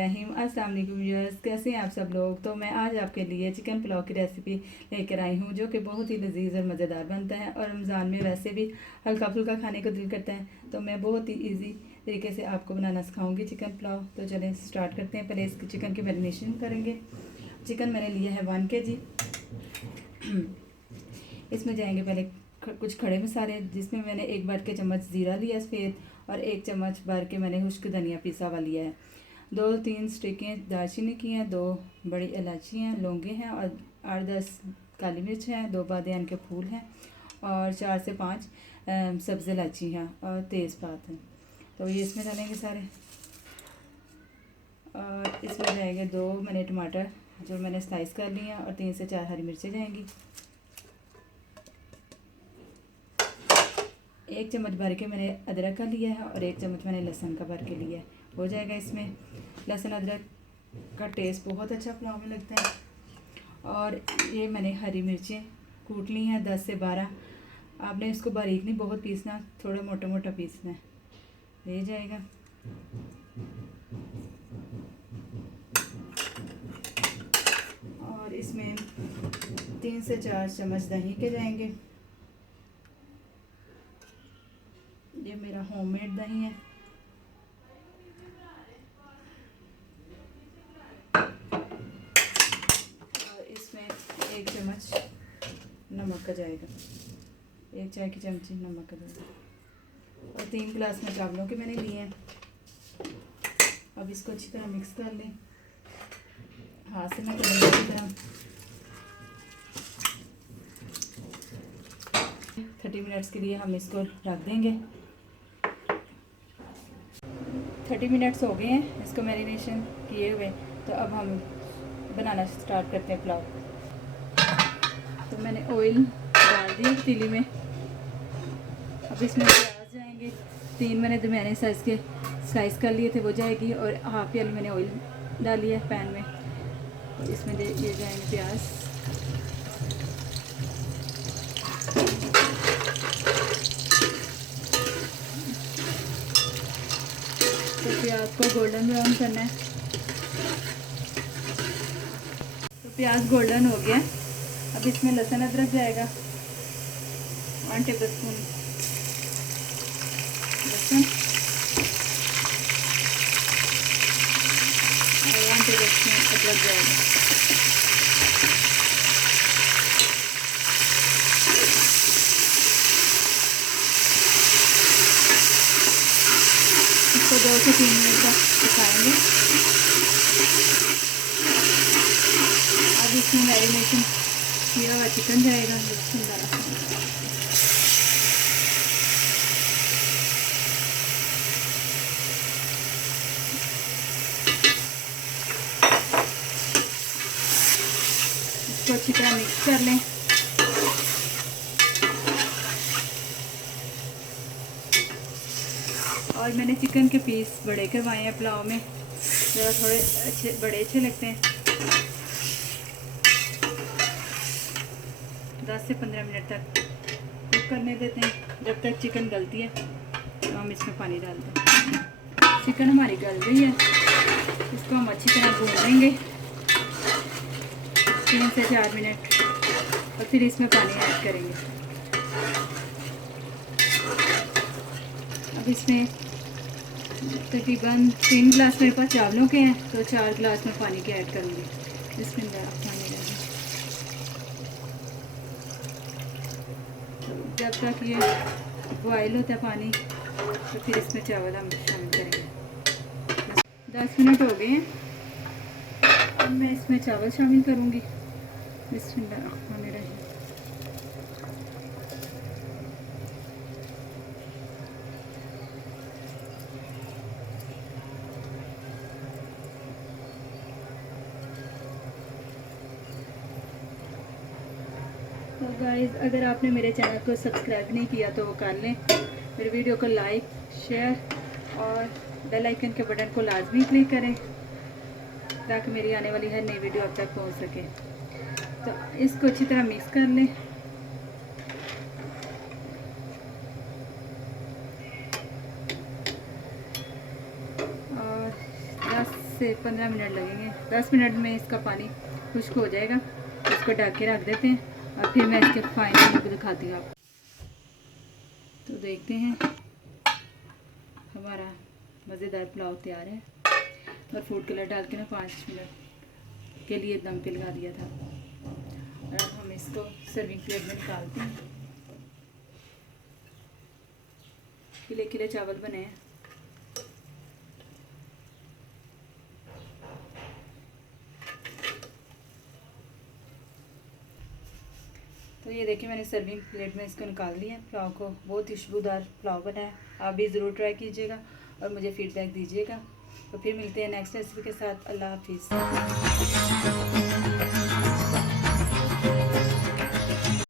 बिस्मिल्लाहिर्रहमानिर्रहीम। अस्सलाम वालेकुम व्यूअर्स, कैसे हैं आप सब लोग। तो मैं आज आपके लिए चिकन पुलाव की रेसिपी लेकर आई हूँ, जो कि बहुत ही लजीज और मज़ेदार बनता है और रमज़ान में वैसे भी हल्का फुल्का खाने को दिल करता है। तो मैं बहुत ही इजी तरीके से आपको बनाना सिखाऊंगी चिकन पुलाव। तो चलें स्टार्ट करते हैं। पहले इसके चिकन की मैरिनेशन करेंगे। चिकन मैंने लिया है 1 kg। इसमें जाएंगे पहले कुछ खड़े मसाले, जिसमें मैंने 1 बड़ के चम्मच ज़ीरा लिया सफ़ेद और 1 चम्मच भर के मैंने खुश्क धनिया पिसा हुआ लिया है। 2-3 स्टिकें दालचीनी की हैं, 2 बड़ी इलायची हैं, लौंगे हैं और 8-10 काली मिर्च हैं, 2 बादियान के फूल हैं और 4 से 5 सब्ज़ इलायची हैं और तेज़पात हैं। तो ये इसमें डालेंगे सारे। और इसमें जाएंगे 2 मैंने टमाटर जो मैंने स्लाइस कर लिए हैं और 3 से 4 हरी मिर्चें जाएंगी। 1 चम्मच भर के मैंने अदरक का लिया है और 1 चम्मच मैंने लहसुन का भर के लिया है। हो जाएगा। इसमें लहसुन अदरक का टेस्ट बहुत अच्छा पुलाव में लगता है। और ये मैंने हरी मिर्चें कूट ली हैं 10 से 12। आपने इसको बारीक नहीं बहुत पीसना, थोड़ा मोटा मोटा पीसना है। ये जाएगा। और इसमें 3 से 4 चम्मच दही के जाएंगे। ये मेरा होममेड दही है। और इसमें 1 चम्मच नमक का जाएगा, 1 चाय की चमची नमक का जाएगा। और 3 गिलास में चावलों के मैंने लिए हैं। अब इसको अच्छी तरह मिक्स कर लें, हाथ से मैं करेंगे अच्छी तरह। 30 मिनट्स के लिए हम इसको रख देंगे। 30 मिनट्स हो गए हैं इसको मैरिनेशन किए हुए। तो अब हम बनाना स्टार्ट करते हैं पुलाव। तो मैंने ऑयल डाल दिया पतीली में। अब इसमें प्याज जाएंगे। 3 मैंने दरमियाने साइज़ के स्लाइस कर लिए थे, वो जाएगी। और हाफ प्याली मैंने ऑयल डाली है पैन में। तो इसमें ये जाएंगे प्याज। तो प्याज को गोल्डन ब्राउन करना है। तो प्याज गोल्डन हो गया। अब इसमें लहसुन अदरक जाएगा। 1 टेबलस्पून लहसुन और 1 टेबलस्पून अदरक जाएगा। इसको 2 से 3 मिनट तक पकाएंगे। अब इसमें मैरिनेशन किया हुआ चिकन जाएगा। इसको अच्छी तरह मिक्स कर लें। और मैंने चिकन के पीस बड़े करवाए हैं पुलाव में, ज़रा थोड़े अच्छे बड़े अच्छे लगते हैं। 10 से 15 मिनट तक कुक करने देते हैं। जब तक चिकन गलती है तो हम इसमें पानी डालते हैं। चिकन हमारी गल गई है, इसको हम अच्छी तरह भून लेंगे 3 से 4 मिनट। और फिर इसमें पानी ऐड करेंगे। अब इसमें तकरीबन 3 गिलास मेरे पास चावलों के हैं, तो 4 गिलास में पानी के ऐड करूँगी। इसमें पानी डालें। जब तक ये बॉयल होता है पानी, तो फिर इसमें चावल हम शामिल करेंगे। 10 मिनट हो गए हैं। अब मैं इसमें चावल शामिल करूँगी। बिस्मिल्लाहिर्रहमानिर्रहीम। तो गाइस, अगर आपने मेरे चैनल को सब्सक्राइब नहीं किया तो वो कर लें। मेरे वीडियो को लाइक, शेयर और बेल आइकन के बटन को लाजमी क्लिक करें, ताकि मेरी आने वाली हर नई वीडियो अब तक पहुंच सके। तो इसको अच्छी तरह मिक्स कर लें। और 10 से 15 मिनट लगेंगे। 10 मिनट में इसका पानी खुश्क हो जाएगा। इसको ढक के रख देते हैं और फिर मैं इसके फाइनल लुक दिखाती हूँ आपको। तो देखते हैं हमारा मज़ेदार पुलाव तैयार है। और फूड कलर डाल के ना 5 मिनट के लिए दम पे लगा दिया था। और अब हम इसको सर्विंग प्लेट में निकालते हैं। खिले खिले चावल बने हैं। तो ये देखिए मैंने सर्विंग प्लेट में इसको निकाल लिया पुलाव को। बहुत ही खुशबूदार पुलाव बना है। आप भी ज़रूर ट्राई कीजिएगा और मुझे फीडबैक दीजिएगा। तो फिर मिलते हैं नेक्स्ट रेसिपी के साथ। अल्लाह हाफिज़।